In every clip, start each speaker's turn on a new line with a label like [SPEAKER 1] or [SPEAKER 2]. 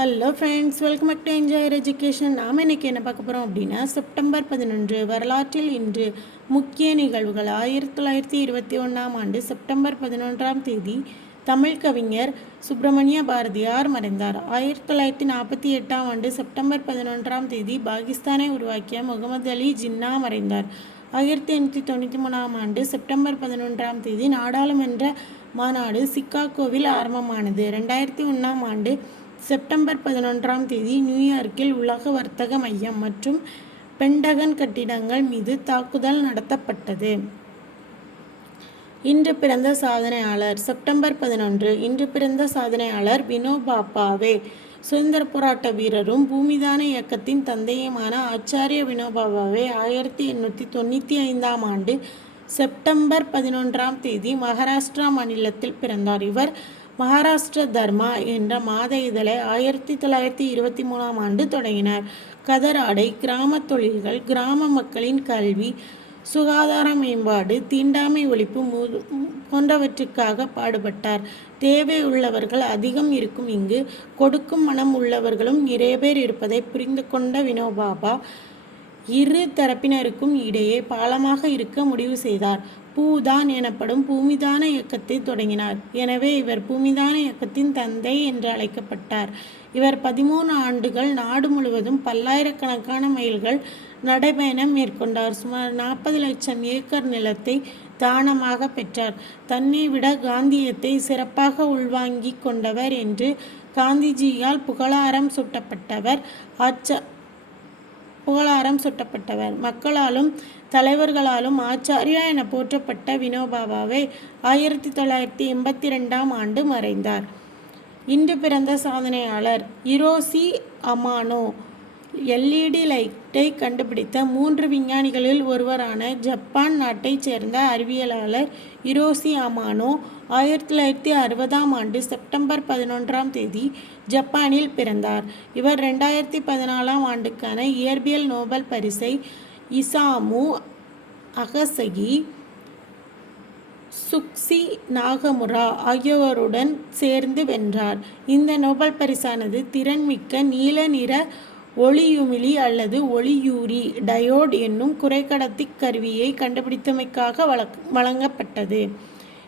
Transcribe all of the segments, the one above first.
[SPEAKER 1] Hello friends welcome back to enjoyer education நாம் இன்றைக்கி என்ன பார்க்க போகிறோம் அப்படின்னா செப்டம்பர் பதினொன்று வரலாற்றில் இன்று முக்கிய நிகழ்வுகள். ஆயிரத்தி தொள்ளாயிரத்தி இருபத்தி ஒன்றாம் ஆண்டு செப்டம்பர் பதினொன்றாம் தேதி தமிழ் கவிஞர் சுப்பிரமணிய பாரதியார் மறைந்தார். ஆயிரத்தி தொள்ளாயிரத்தி நாற்பத்தி எட்டாம் ஆண்டு செப்டம்பர் பதினொன்றாம் தேதி பாகிஸ்தானை உருவாக்கிய முகமது அலி ஜின்னா மறைந்தார். ஆயிரத்தி எண்ணூற்றி தொண்ணூற்றி மூணாம் ஆண்டு செப்டம்பர் பதினொன்றாம் தேதி நாடாளுமன்ற மாநாடு சிக்காகோவில் ஆரம்பமானது. ரெண்டாயிரத்தி ஒன்றாம் ஆண்டு செப்டம்பர் பதினொன்றாம் தேதி நியூயார்க்கில் உலக வர்த்தக மையம் மற்றும் பென்டகன் கட்டிடங்கள் மீது தாக்குதல் நடத்தப்பட்டது. இன்று பிறந்த சாதனையாளர் செப்டம்பர் பதினொன்று. இன்று பிறந்த சாதனையாளர் வினோபா பாவே சுதந்திர போராட்ட வீரரும் பூமிதான இயக்கத்தின் தந்தையுமான ஆச்சாரிய வினோபாபாவே ஆயிரத்தி எண்ணூற்றி தொண்ணூற்றி ஐந்தாம் ஆண்டு செப்டம்பர் பதினொன்றாம் தேதி மகாராஷ்டிரா மாநிலத்தில் பிறந்தார். இவர் மகாராஷ்டிர தர்மா என்ற மாத இதழை ஆயிரத்தி தொள்ளாயிரத்தி இருபத்தி மூணாம் ஆண்டு தொடங்கினார். கதர் ஆடை கிராம தொழில்கள் கிராம மக்களின் கல்வி சுகாதார மேம்பாடு தீண்டாமை ஒழிப்பு போன்றவற்றுக்காக பாடுபட்டார். தேவை உள்ளவர்கள் அதிகம் இருக்கும் இங்கு கொடுக்கும் மனம் உள்ளவர்களும் நிறைய பேர் இருப்பதை புரிந்து கொண்ட வினோபாபா இரு தரப்பினருக்கும் இடையே பாலமாக இருக்க முடிவு செய்தார். பூதான் எனப்படும் பூமிதான இயக்கத்தை தொடங்கினார். எனவே இவர் பூமிதான இயக்கத்தின் தந்தை என்று அழைக்கப்பட்டார். இவர் பதிமூணு ஆண்டுகள் நாடு முழுவதும் பல்லாயிரக்கணக்கான மைல்கள் நடைபயணம் மேற்கொண்டார். சுமார் நாற்பது லட்சம் ஏக்கர் நிலத்தை தானமாக பெற்றார். தன்னை விட காந்தியத்தை சிறப்பாக உள்வாங்கிக் கொண்டவர் என்று காந்திஜியால் புகழாரம் சூட்டப்பட்டவர் ஆச்ச புகழாரம் சுட்டப்பட்டவர். மக்களாலும் தலைவர்களாலும் ஆச்சாரியா என போற்றப்பட்ட வினோபாபாவை ஆயிரத்தி தொள்ளாயிரத்தி எண்பத்தி ரெண்டாம் ஆண்டு மறைந்தார். இன்று பிறந்த சாதனையாளர் இரோசி அமானோ எல்இடி லைட்டை கண்டுபிடித்த மூன்று விஞ்ஞானிகளில் ஒருவரான ஜப்பான் நாட்டைச் சேர்ந்த அறிவியலாளர் இரோசி அமானோ ஆயிரத்தி தொள்ளாயிரத்தி அறுபதாம் ஆண்டு செப்டம்பர் பதினொன்றாம் தேதி ஜப்பானில் பிறந்தார். இவர் ரெண்டாயிரத்தி பதினாலாம் ஆண்டுக்கான இயற்பியல் நோபல் பரிசை இசாமு அகசகி சுக்சி நாகமுரா ஆகியோருடன் சேர்ந்து வென்றார். இந்த நோபல் பரிசானது திறன்மிக்க நீல நிற ஒளியுமிழி அல்லது ஒளியூரி டயோட் என்னும் குறைக்கடத்தி கருவியை கண்டுபிடித்தமைக்காக வழக் வழங்கப்பட்டது.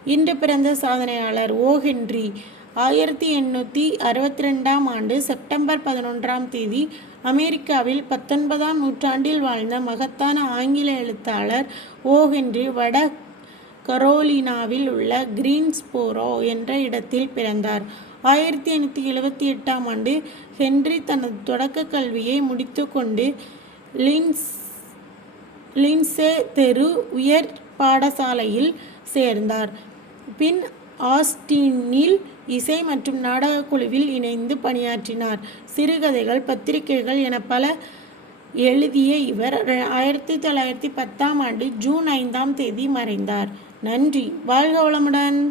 [SPEAKER 1] இன்று பிறந்த சாதனையாளர் ஓ. ஹென்றி ஆயிரத்தி எண்ணூற்றி அறுபத்தி ரெண்டாம் ஆண்டு செப்டம்பர் பதினொன்றாம் தேதி அமெரிக்காவில் பத்தொன்பதாம் நூற்றாண்டில் வாழ்ந்த மகத்தான ஆங்கில எழுத்தாளர் ஓ. ஹென்றி வட கரோலினாவில் உள்ள கிரீன்ஸ்போரோ என்ற இடத்தில் பிறந்தார். ஆயிரத்தி எண்ணூற்றி எழுபத்தி எட்டாம் ஆண்டு ஹென்றி தனது தொடக்க கல்வியை முடித்துக்கொண்டு லின்ஸ் லின்சே தெரு உயர் பாடசாலையில் சேர்ந்தார். பின் ஆஸ்டினில் இசை மற்றும் நாடகக் குழுவில் இணைந்து பணியாற்றினார். சிறுகதைகள் பத்திரிகைகள் என பல எழுதிய இவர் ஆயிரத்தி தொள்ளாயிரத்தி பத்தாம் ஆண்டு ஜூன் ஐந்தாம் தேதி மறைந்தார். நன்றி. வாழ்க வளமுடன்.